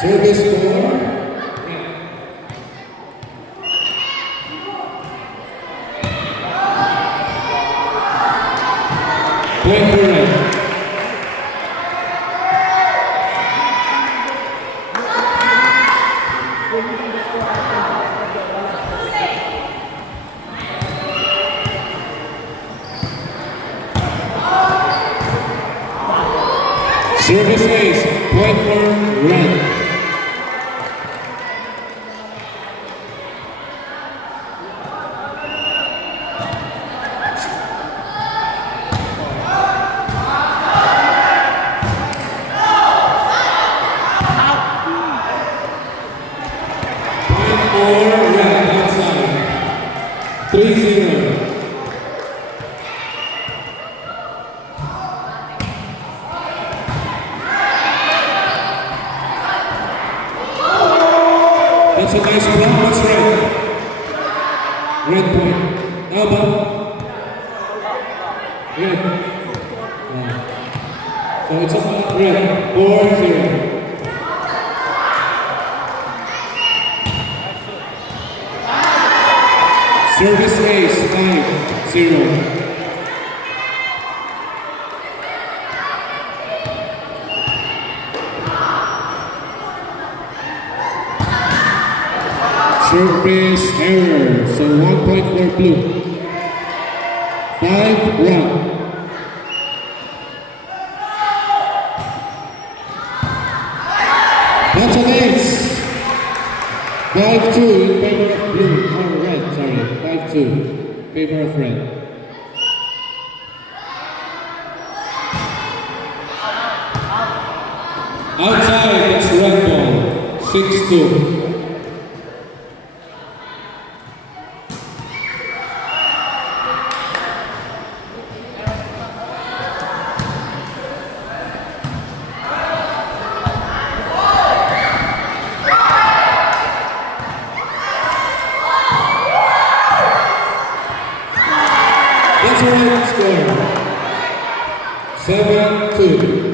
Service for point for red. Service ace, point for red. Point for red outside. 3-0. That's a nice block. What's red? Red point. How about? Red. So it's a red. 4-0. Service ace. 5-0. Service error, so 1 point for blue. 5-1. That's an ace. 5-2 in favor of blue. Oh, red, sorry. 5-2. Favor of red. Outside, it's red ball. 6-2. That's a right score. 7-2.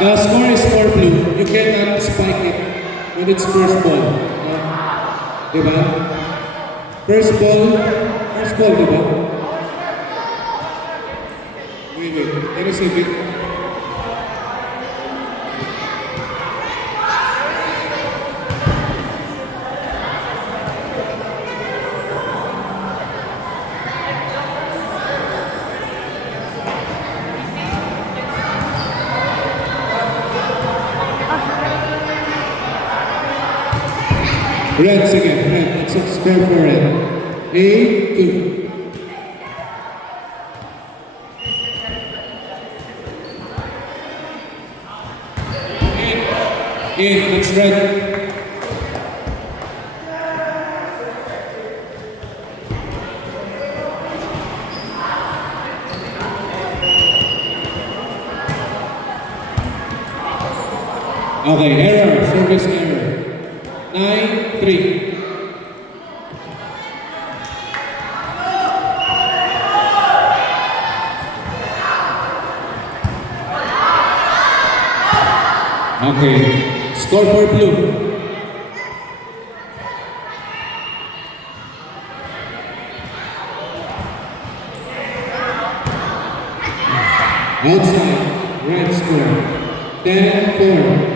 The score is for blue. You cannot spike it when it's first ball. Diba? First ball, diba? Wait. Can you save it? Red again, red. It's a score for red. 8-2. In, it's red. Okay, error, service error. 9-3. Okay, score for blue. Outside, red score. 10-4.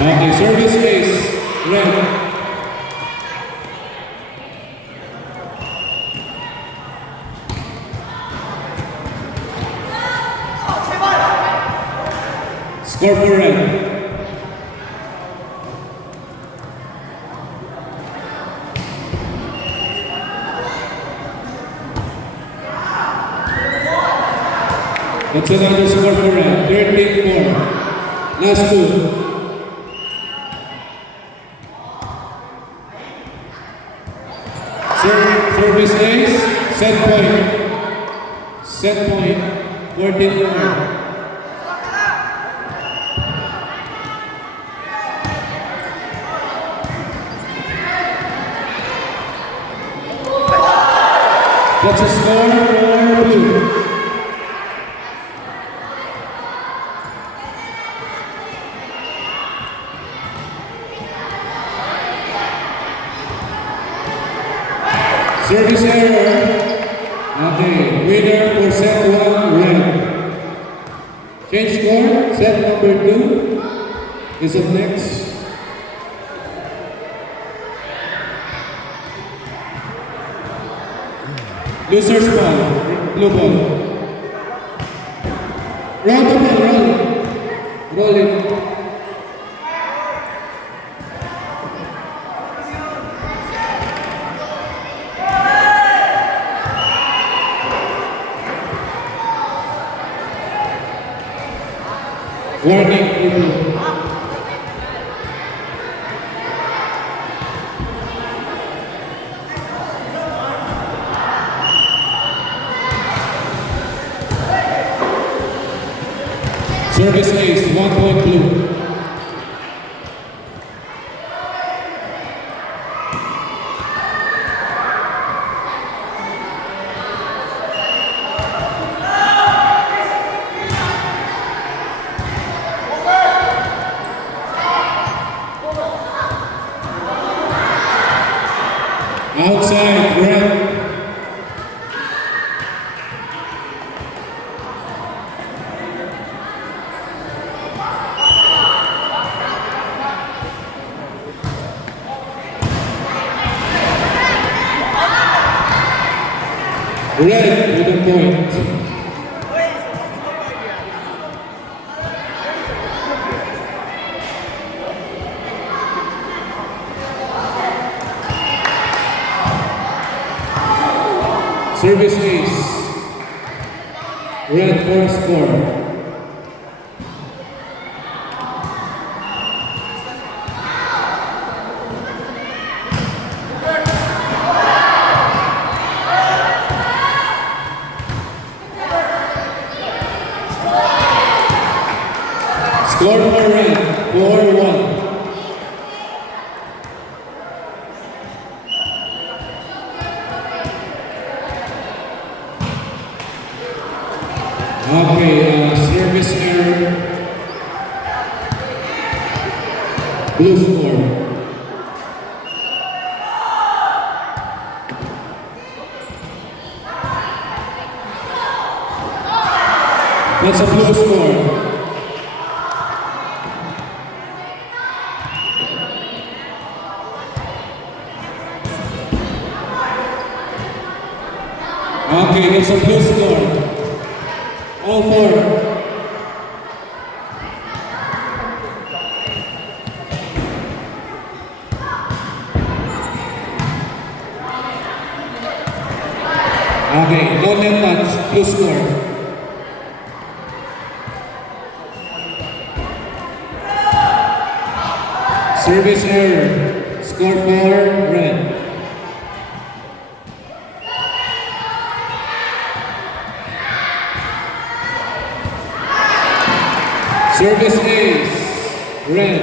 Okay, service ace, red. Score for red. That's another score for red. 13-4. Last two. Service ace. set point. Set point. 14-4. That's a score for blue. Service error. Okay, winner for set 1, red. Change score, set number 2 is up next. Loser's ball, blue ball. Roll the ball, roll. Roll it. Warning, blue. Service ace, 1 point blue. Outside, red. Red with a point. Service ace. Red for a score. Score for red, 4-1. Okay, service error. Blue score. That's a blue score. Okay, that's a blue score. All 4. Okay, no net touch, blue score. Service error. Score for red. Service ace, red.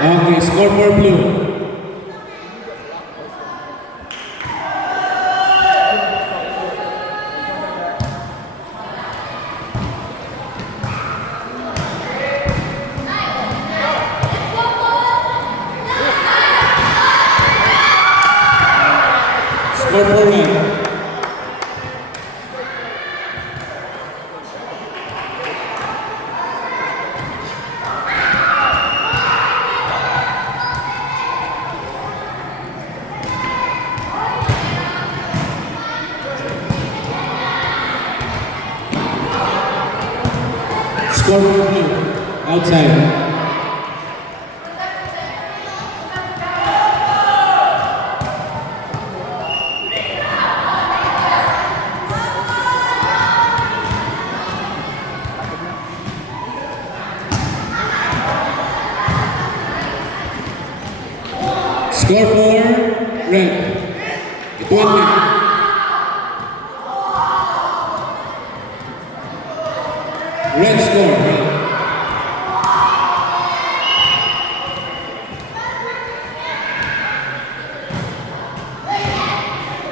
Okay, score for blue. Score for red. Score for blue. Outside. Score for red. 20. Red score. Red.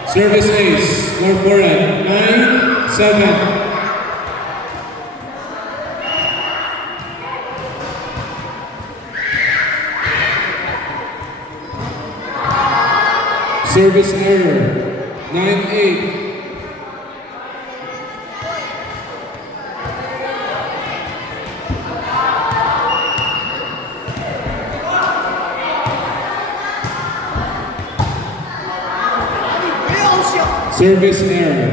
Service ace. Score for red. 9-7. Service error, 9-8. Service error,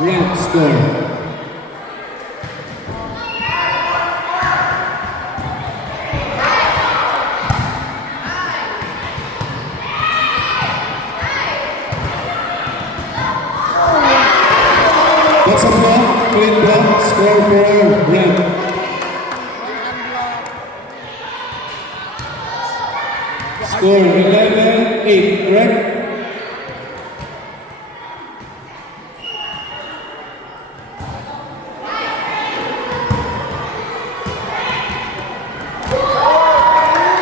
red score. That's a block, clean block, score for red. Score 11-8, correct?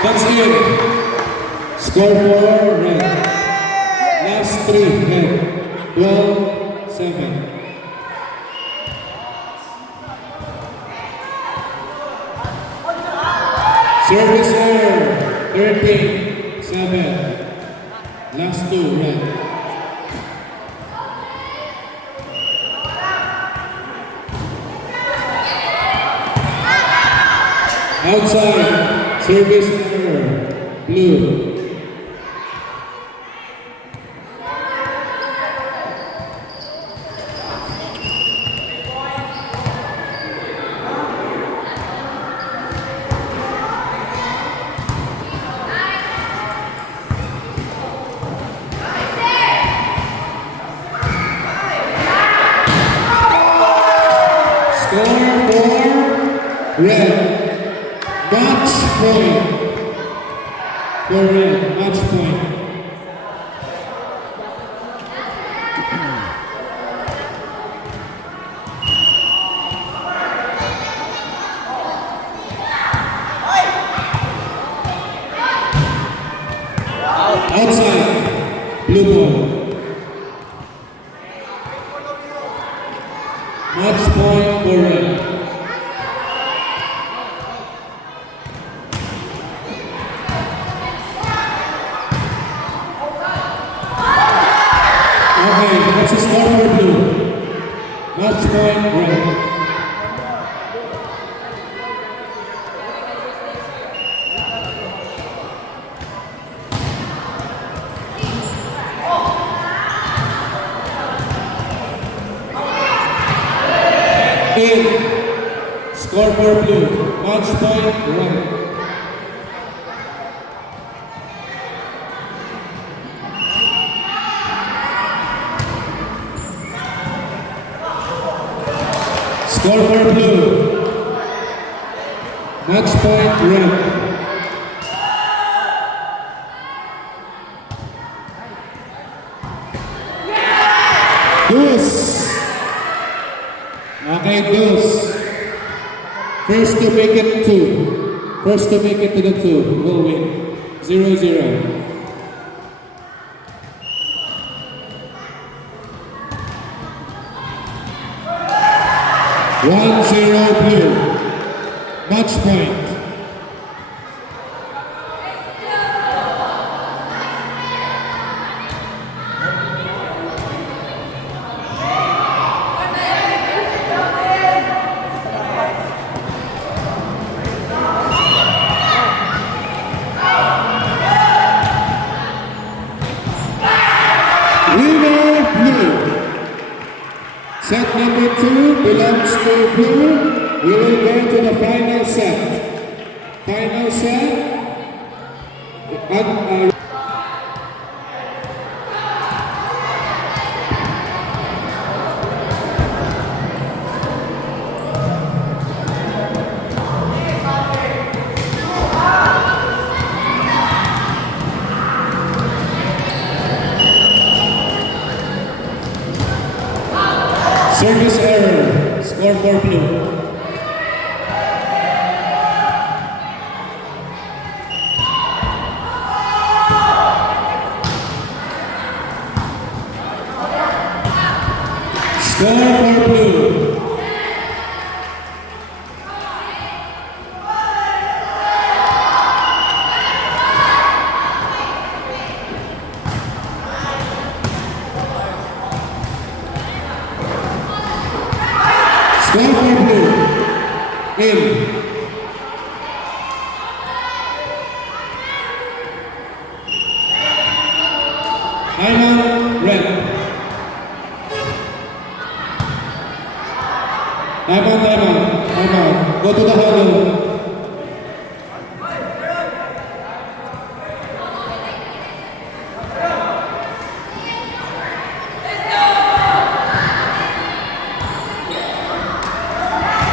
That's it. Score for red. Last 3, red. 12-7. Service error, 13-7. Last 2, red. Outside, service error, blue. Score for red. Match point for red. Match point. Outside, blue ball. Match point for red. What's the score for blue? Match point red. Score for blue. Match point red. Score for blue. Match point red. Deuce. Okay, deuce. First to make it 2. First to make it to the 2 will win. 0-0. 1-0 blue. Match point. Winner blue. Set number 2 belongs to blue. We will go to the final set. Final set. Service error. Score for blue. Score for blue. Score for blue. In. Island red. Time out. Go to the huddle.